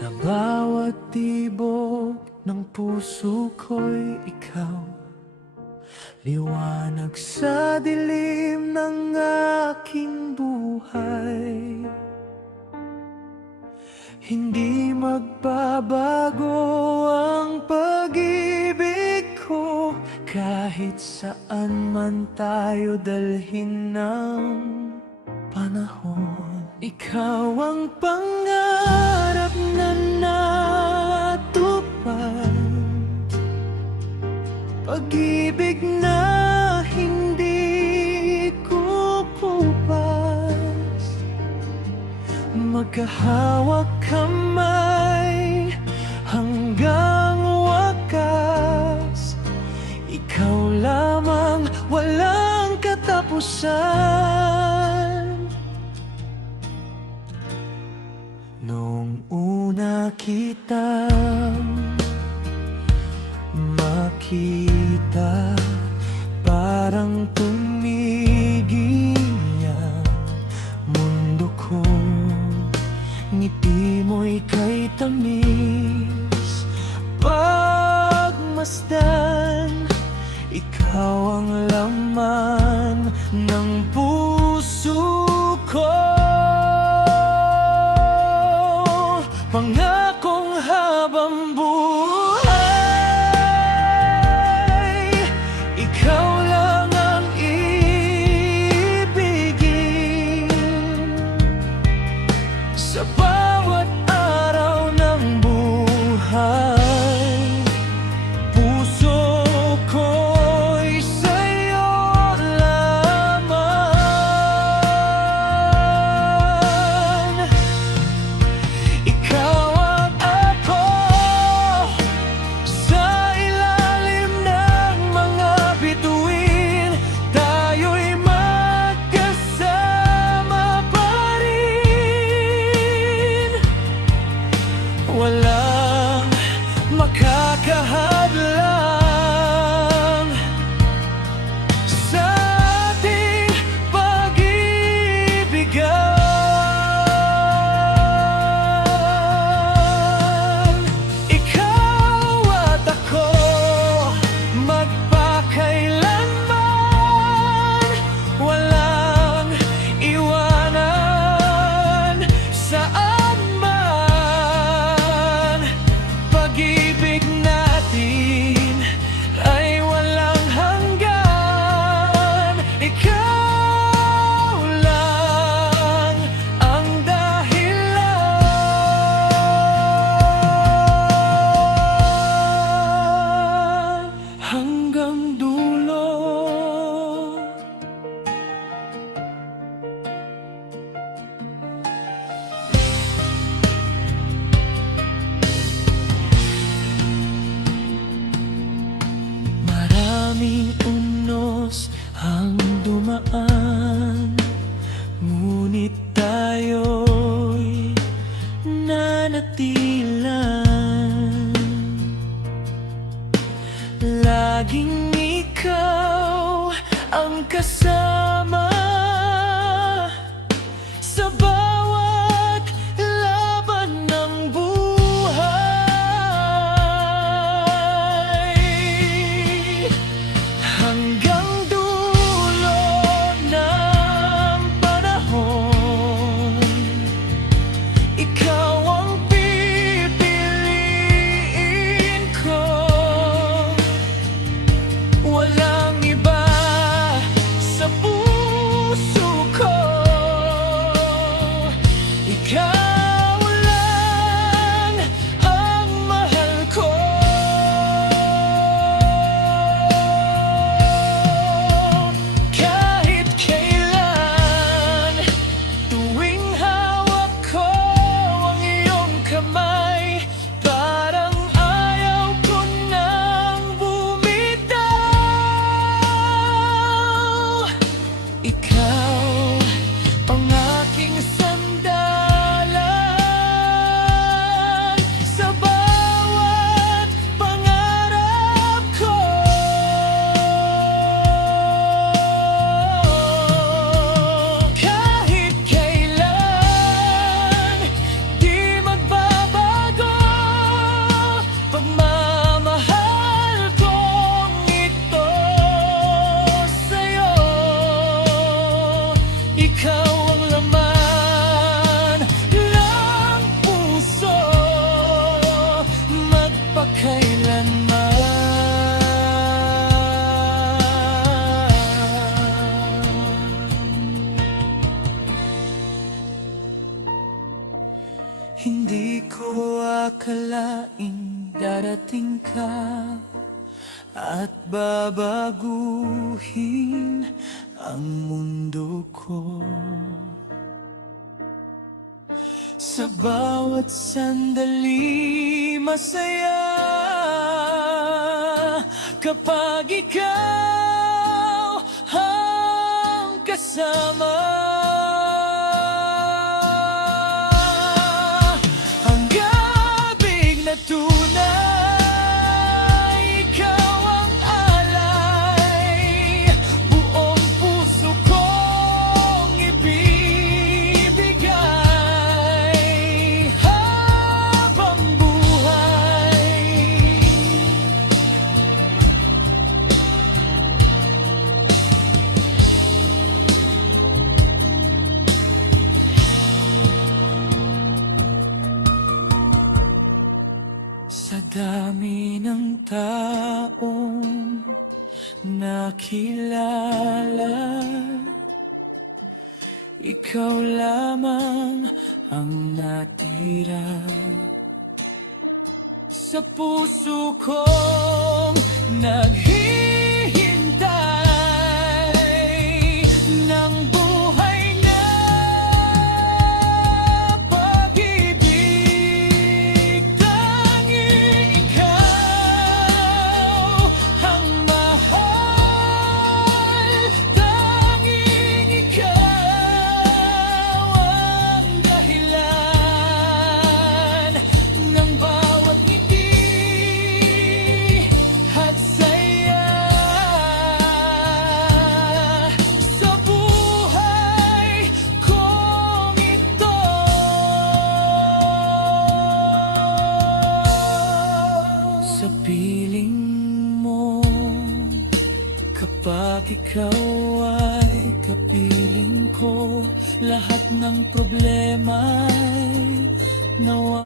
Sa bawat tibok ng puso ko'y ikaw, liwanag sa dilim ng aking buhay. Hindi magbabago ang pag-ibig ko, kahit saan man tayo dalhin ng panahon. Ikaw ang pangarap na natupad, pag-ibig na hindi kukupas, magkahawak kamay hanggang wakas. Ikaw lamang, walang katapusan. Nung una kitang makita, parang tumigil ang mundo ko. Ngiti mo'y kay tamis, pagmasdan, ikaw ang laman ng puso ko. Pangakong habang buhay, ikaw lang ang ibigin. Sa bawat araw ng buhay, puso ko'y sa'yo lamang. Ikaw at ako, sa ilalim ng mga bituin, tayo'y magkasama pa rin. Walang makakahadlang sa ating pag-ibigan. Ikaw at ako, magpakailanman, walang iwanan saan man. Pag-ibig natin ay walang hanggan. Ikaw lang ang dahilan hanggang dulo. Maraming unos ang dumaan, ngunit tayo'y nanatilan. Laging ikaw ang kasama sa bawat laban ng buhay. Hanggang dulo ng panahon, ikaw ang pipiliin ko. Di ko akalaing darating ka at babaguhin ang mundo ko. Sa bawat sandali masaya kapag ikaw ang kasama. Ang gabig na tunay, ikaw ang alay, buong puso kong ibibigay habang buhay. Sa dami ng taong nakilala, ikaw lamang ang natira sa puso kong naghihintay ng buhay na pag-ibig. Tanging ikaw ang mahal, tanging ikaw ang dahilan ng bawat ngiti at saya sa buhay kong ito. Sa piling mo, kapag ikaw ay kapiling ko, lahat ng problema'y nawa.